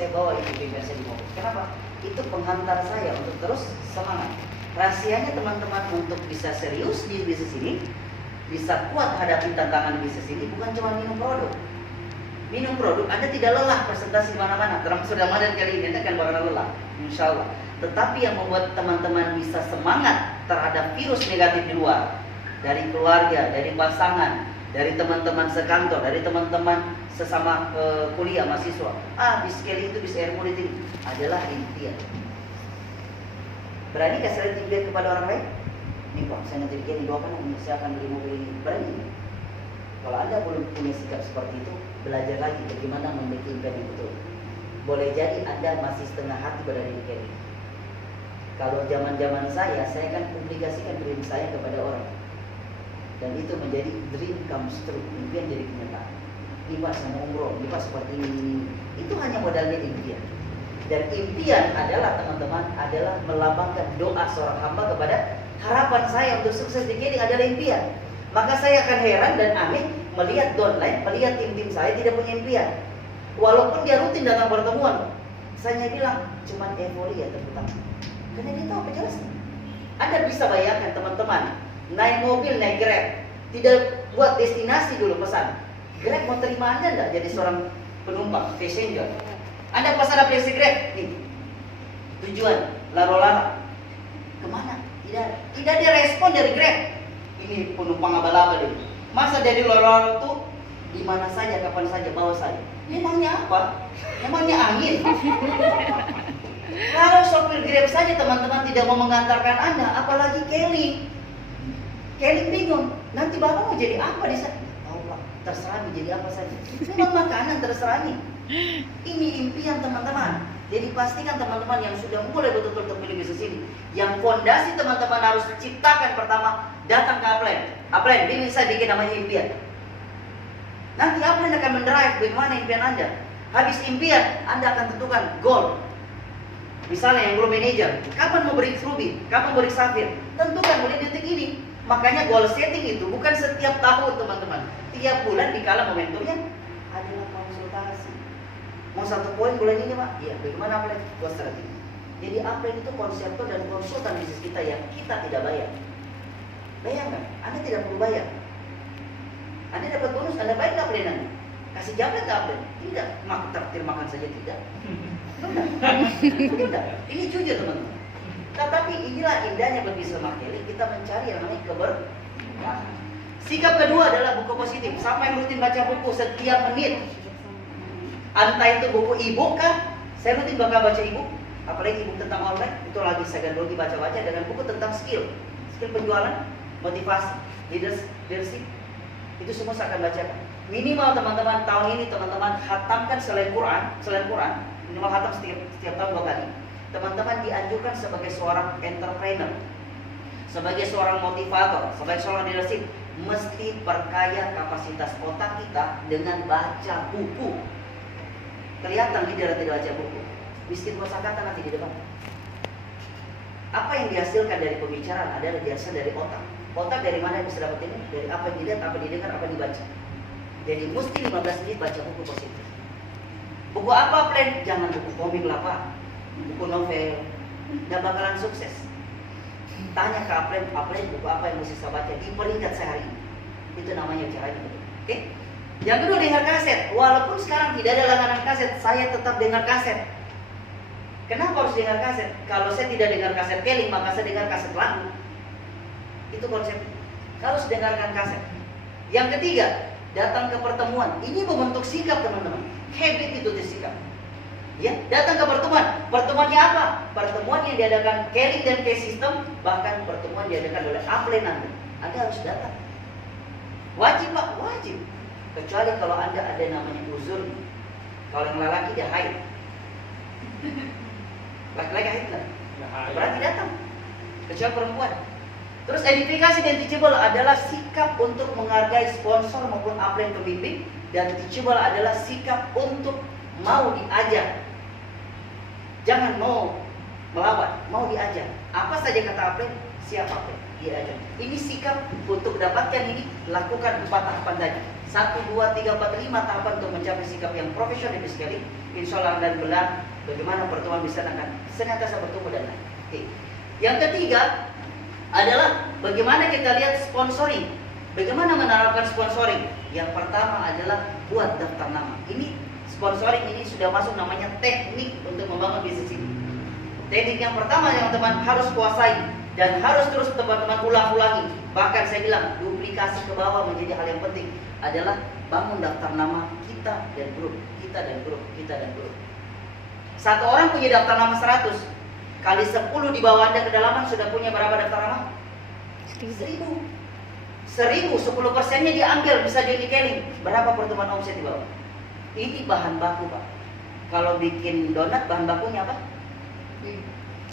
saya bawa itu bimbingan saya di mobil. Kenapa? Itu penghantar saya untuk terus semangat. Rahasianya teman-teman untuk bisa serius di bisnis ini, bisa kuat hadapi tantangan bisnis ini, bukan cuma minum produk. Minum produk, Anda tidak lelah presentasi mana-mana. Termasuk Ramadan kali ini, Anda akan bakal lelah, insya Allah. Tetapi yang membuat teman-teman bisa semangat terhadap virus negatif di luar, dari keluarga, dari pasangan, dari teman-teman sekantor, dari teman-teman sesama kuliah, mahasiswa. Bis kali itu bisa air politik adalah impian. Berani gak saya impian kepada orang lain? Nih Pak, saya nanti begini, doakan saya akan beli mobil ini. Berani? Kalau Anda belum punya sikap seperti itu, belajar lagi bagaimana memiliki impian yang betul. Boleh jadi Anda masih setengah hati berada di impian ini. Kalau zaman-zaman saya kan publikasikan dream saya kepada orang. Dan itu menjadi dream comes true, impian jadi kenyataan. Ini Pak sama umroh, ini Pak seperti ini. Itu hanya modalnya impian. Dan impian adalah teman-teman adalah melambangkan doa seorang hamba kepada harapan saya untuk sukses di KELING adalah impian. Maka saya akan heran dan aneh melihat downline, melihat tim-tim saya tidak punya impian. Walaupun dia rutin datang pertemuan, saya bilang cuma euforia tepuk tangan. Karena dia tahu penjelasan. Anda bisa bayangkan teman-teman naik mobil, naik Grab, tidak buat destinasi dulu pesan. Grab mau terima Anda enggak jadi seorang penumpang, passenger? Anda pesan aplikasi Grab, nih tujuan Laro-Laro, kemana? Tidak ada respon dari Grab. Ini penumpang abal-abal ini. Masa dari Laro-Laro tuh di mana saja, kapan saja bawa saya. Memangnya apa? Memangnya angin? Kalau sopir Grab saja teman-teman tidak mau mengantarkan Anda, apalagi KELING. KELING bingung, nanti Bapak mau jadi apa di sana? Tahu Pak, terserah nih jadi apa saja. Memang makanan terserah nih. Ini impian teman-teman. Jadi pastikan teman-teman yang sudah mulai betul-betul terpilih bisnis ini, yang fondasi teman-teman harus ciptakan pertama, datang ke Upline. Upline, ini saya bikin namanya impian. Nanti Upline akan mendrive bagaimana impian Anda. Habis impian, Anda akan tentukan goal. Misalnya yang belum manajer, kapan mau beri Ruby, kapan beri Safir, tentukan mulai detik ini. Makanya goal setting itu bukan setiap tahun teman-teman. Tiap bulan dikala momentumnya adalah konsultasi. Mau 1 poin bulan ini Pak? Iya, bagaimana Upline? Buat strategi. Jadi Upline itu konseptor dan konsultan bisnis kita yang kita tidak bayar. Bayangkan, Anda tidak perlu bayar. Anda dapat bonus, Anda bayar nggak Upline Anda? Kasih jabatan nggak Upline? Tidak, traktir makan saja tidak. Tidak. Ini jujur teman-teman. Tetapi inilah indahnya berbisnis sama KELING, kita mencari yang namanya keberkahan. Sikap kedua adalah buku positif. Siapa yang rutin baca buku setiap menit? Entah itu buku e-book kah? Saya rutin bakal baca e-book, apalagi e-book tentang online. Itu lagi saya ganti baca-baca dengan buku tentang skill penjualan, motivasi, leadership. Itu semua saya akan bacakan. Minimal teman-teman tahun ini teman-teman hatamkan selain Quran, minimal hatam setiap tahun 2 kali. Teman-teman dianjurkan sebagai seorang entrepreneur, sebagai seorang motivator, sebagai seorang leadership, mesti perkaya kapasitas otak kita dengan baca buku. Kelihatan leader tidak baca buku, miskin kosakata nanti di depan. Apa yang dihasilkan dari pembicaraan adalah dihasil dari otak. Otak dari mana yang bisa dapat ini? Dari apa yang dilihat, apa yang didengar, apa yang dibaca. Jadi mesti 15 menit baca buku positif. Buku apa plan? Jangan buku komik lah Pak, buku novel, nggak bakalan sukses. Tanya ke Upline buku apa yang mesti saya baca di peringkat sehari. Itu namanya caranya betul. Oke? Yang kedua dengar kaset. Walaupun sekarang tidak ada langganan kaset, saya tetap dengar kaset. Kenapa harus dengar kaset? Kalau saya tidak dengar kaset KELING, maka saya dengar kaset lagu. Itu konsep. Harus dengarkan kaset. Yang ketiga, datang ke pertemuan. Ini membentuk sikap teman-teman. Habit itu sikap. Ya, datang ke pertemuan. Pertemuannya apa? Pertemuan yang diadakan KELING dan K-System, bahkan pertemuan diadakan oleh Upline Anda. Anda harus datang. Wajib Pak, wajib. Kecuali kalau Anda ada namanya uzur. Kalau yang lelaki dia haid. Laki-laki haid nggak? Berarti datang. Kecuali perempuan. Terus edifikasi dan teachable adalah sikap untuk menghargai sponsor maupun Upline pembimbing. Dan teachable adalah sikap untuk mau diajar. Jangan mau melawan, mau diajar. Apa saja kata Upline, siap Upline. Ini sikap untuk dapatkan ini, lakukan 4 tahapan tadi. 1, 2, 3, 4, 5 tahapan untuk mencapai sikap yang profesional itu sekali. Insya Allah dan benar bagaimana pertemuan bisa akan senantiasa bertumbuh dan naik. Oke. Yang ketiga adalah bagaimana kita lihat sponsoring. Bagaimana menerapkan sponsoring? Yang pertama adalah buat daftar nama. Ini sponsoring ini sudah masuk namanya teknik untuk membangun bisnis ini. Teknik yang pertama yang teman harus kuasai dan harus terus teman-teman ulang-ulangi. Bahkan saya bilang duplikasi ke bawah menjadi hal yang penting adalah bangun daftar nama kita dan grup, kita dan grup, kita dan grup. Satu orang punya daftar nama 100 kali 10 di bawah Anda kedalaman sudah punya berapa daftar nama? 1000. 1000, 10%-nya diambil bisa jadi keling. Berapa pertemuan omset di bawah? Ini bahan baku, Pak. Kalau bikin donat bahan bakunya apa?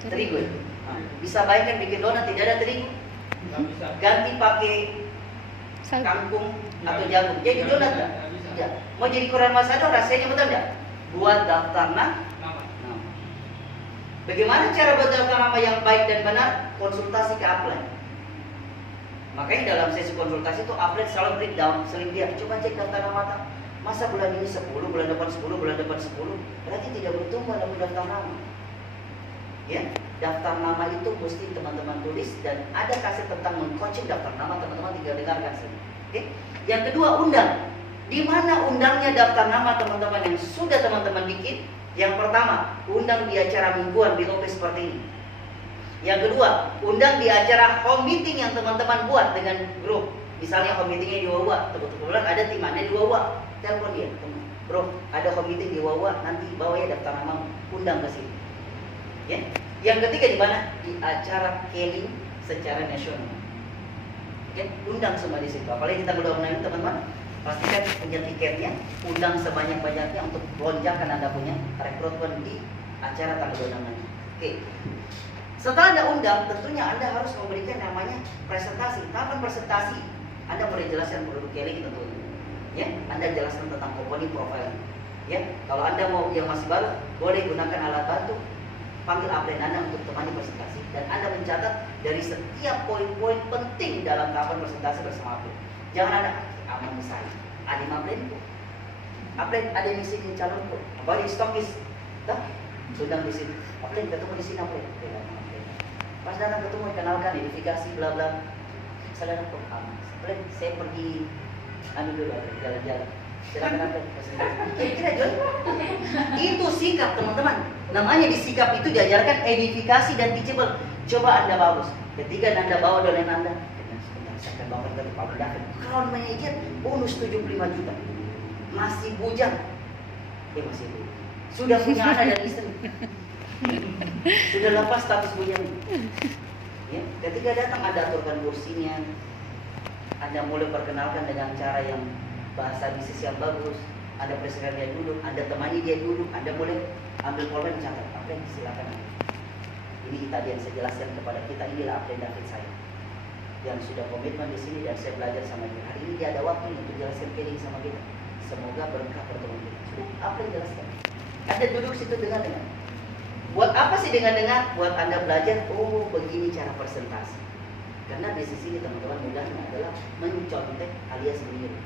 Terigu. Nah, bisa bayangkan bikin donat tidak ada terigu. Ganti pakai kangkung atau jagung. Jadi donat enggak? Ya. Mau jadi Quran Masador rasanya betul enggak? Buat daftar nama. Bagaimana cara buat daftar nama yang baik dan benar? Konsultasi ke upline. Makanya dalam sesi konsultasi itu upline selalu breakdown, sering dia coba cek daftar nama. Masa bulan ini 10, bulan depan 10, bulan depan 10, berarti tidak bertumbuh dalam daftar nama. Ya, daftar nama itu mesti teman-teman tulis dan ada kaset tentang mengcoaching daftar nama, teman-teman tinggal dengarkan sini. Oke. Yang kedua, undang. Di mana undangnya daftar nama teman-teman yang sudah teman-teman bikin? Yang pertama, undang di acara mingguan di Lopez seperti ini. Yang kedua, undang di acara home meeting yang teman-teman buat dengan grup. Misalnya home meetingnya di Wawa, kebetulan ada tim Anda di Wawa, telepon dia, bro, ada home meeting di Wawa, nanti bawa ya daftar nama, undang ke sini. Ya. Yang ketiga di mana? Di acara keling secara nasional. Oke, undang semua di situ. Apalagi kita udah undang teman-teman, pastikan punya tiketnya, undang sebanyak-banyaknya untuk lonjakan Anda punya rekrutmen di acara tanggal 26 nanti. Oke. Setelah Anda undang, tentunya Anda harus memberikan namanya presentasi. Tahapan presentasi, Anda boleh jelaskan produk keling tentunya. Ya, Anda jelaskan tentang company profile. Ya, kalau Anda mau yang masih baru, boleh gunakan alat bantu. Panggil upline Anda untuk temani presentasi dan Anda mencatat dari setiap poin-poin penting dalam tahapan presentasi bersama upline. Jangan Anda aman misalnya ada upline kok. Upline ada yang isi calon kok. Apa di stokis? Dah, sudah di sini. Upline ketemu di sini upline. Pas datang ketemu kenalkan identifikasi bla bla. Saya datang kok. Upline saya pergi dulu jalan-jalan. Silakan upline. Kira-kira John. Itu sikap teman-teman. Namanya di sikap itu diajarkan edifikasi dan teachable. Coba Anda bagus. Ketika Anda bawa dolen Anda, saya akan bawa ke Pak David. Kalau manajer bonus 75 juta. Masih bujang. Masih bujang. Sudah punya anak dan istri. Sudah lepas status bujang. Ya, ketika datang Anda aturkan kursinya. Anda mulai perkenalkan dengan cara yang bahasa bisnis yang bagus. Anda presiden dia duduk, Anda temani dia duduk, Anda boleh ambil polpen catat. Upline silakan. Ini tadi yang saya jelaskan kepada kita, inilah upline David saya yang sudah komitmen di sini dan saya belajar sama dia. Hari ini dia ada waktu untuk jelaskan keling sama kita. Semoga berkah pertemuan kita. Sudah upline jelaskan. Anda duduk situ dengan. Buat apa sih dengan? Buat Anda belajar. Oh, begini cara presentasi. Karena bisnis ini teman-teman mudahnya adalah mencontek alias meniru.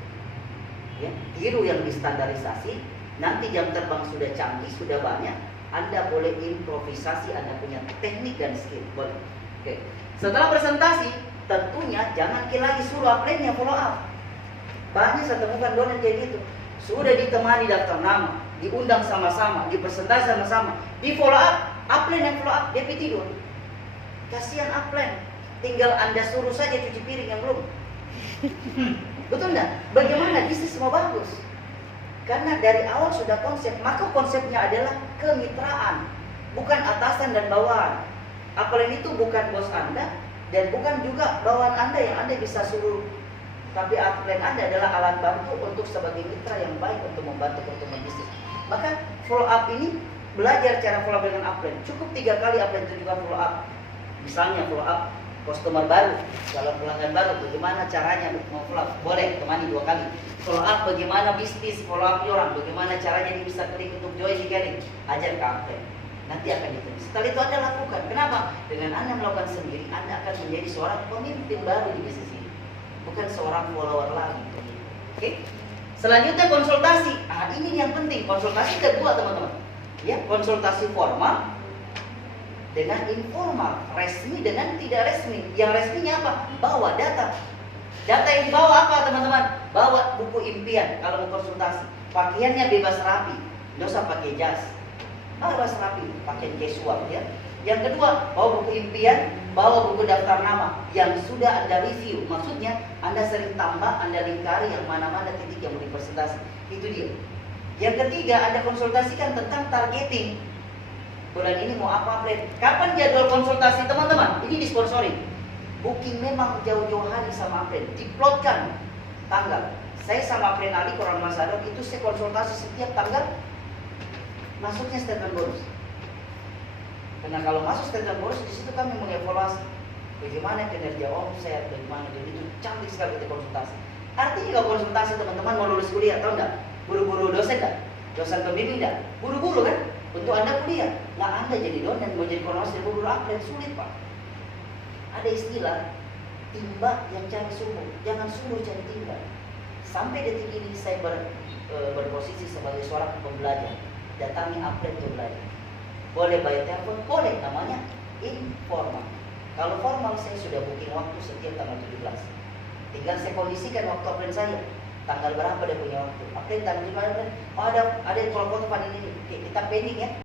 Ya, tiru yang distandarisasi. Nanti jam terbang sudah canggih, sudah banyak, Anda boleh improvisasi, Anda punya teknik dan skill. Boleh. Oke. Setelah presentasi, tentunya jangan lagi suruh upline-nya follow up. Banyak saya temukan donen kayak gitu. Sudah ditemani daftar nama, diundang sama-sama, dipresentasi sama-sama, di follow up, upline yang follow up, dia tidur. Kasihan upline, tinggal Anda suruh saja cuci piring yang belum. Betul enggak? Bagaimana bisnis semua bagus? Karena dari awal sudah konsep, maka konsepnya adalah kemitraan, bukan atasan dan bawahan. Upline itu bukan bos Anda dan bukan juga bawahan Anda yang Anda bisa suruh. Tapi upline Anda adalah alat bantu untuk sebagai mitra yang baik untuk membantu pertumbuhan bisnis. Maka follow up ini belajar cara follow up dengan upline. Cukup 3 kali upline itu juga follow up. Misalnya follow up customer baru, kalau pelanggan baru, bagaimana caranya mau follow up? Boleh, temani 2 kali. Follow up bagaimana bisnis, follow up orang, bagaimana caranya dia bisa klik untuk join di keling, ajar ke upline. nanti akan diterima. Setelah itu Anda lakukan. Kenapa? Dengan Anda melakukan sendiri, Anda akan menjadi seorang pemimpin baru di bisnis ini, bukan seorang follower lagi. Oke? Selanjutnya konsultasi. Ini yang penting. Konsultasi kedua, teman-teman. Ya, konsultasi formal dengan informal, resmi dengan tidak resmi. Yang resminya apa? Bawa data. Data yang dibawa apa, teman-teman? Bawa buku impian kalau mau konsultasi. Pakaiannya bebas rapi, nggak usah pakai jas. Bebas rapi, pakaian casual ya. Yang kedua, bawa buku impian, bawa buku daftar nama yang sudah Anda review. Maksudnya Anda sering tambah, Anda lingkari yang mana-mana titik yang mau dipresentasi. Itu dia. Yang ketiga, Anda konsultasikan tentang targeting. Bulan ini mau apa, plan? Kapan jadwal konsultasi, teman-teman? Ini disponsori. Booking memang jauh-jauh hari sama plan. Diplotkan tanggal. Saya sama plan Ali Koran Masadok itu saya konsultasi setiap tanggal. Masuknya statement bonus. Karena kalau masuk statement bonus, di situ kami mengevaluasi bagaimana kinerja omset, bagaimana itu cantik sekali kita konsultasi. Artinya kalau konsultasi teman-teman mau lulus kuliah, tahu nggak? Buru-buru dosen nggak? Dosen pembimbing nggak? Buru-buru kan? Untuk Anda kuliah, nggak Anda jadi dosen, mau jadi koordinator, buru-buru upgrade sulit Pak. Ada istilah timba yang cari sumur, jangan sumur cari timba. Sampai detik ini saya berposisi sebagai seorang pembelajar, datangi upgrade untuk belajar. Boleh bayar telepon, boleh, namanya informal. Kalau formal saya sudah booking waktu setiap tanggal 17. Tinggal saya kondisikan waktu upgrade saya. Tanggal berapa dia punya waktu? Upgrade tanggal 17. Oh ada foto ini. Oke, kita pending ya.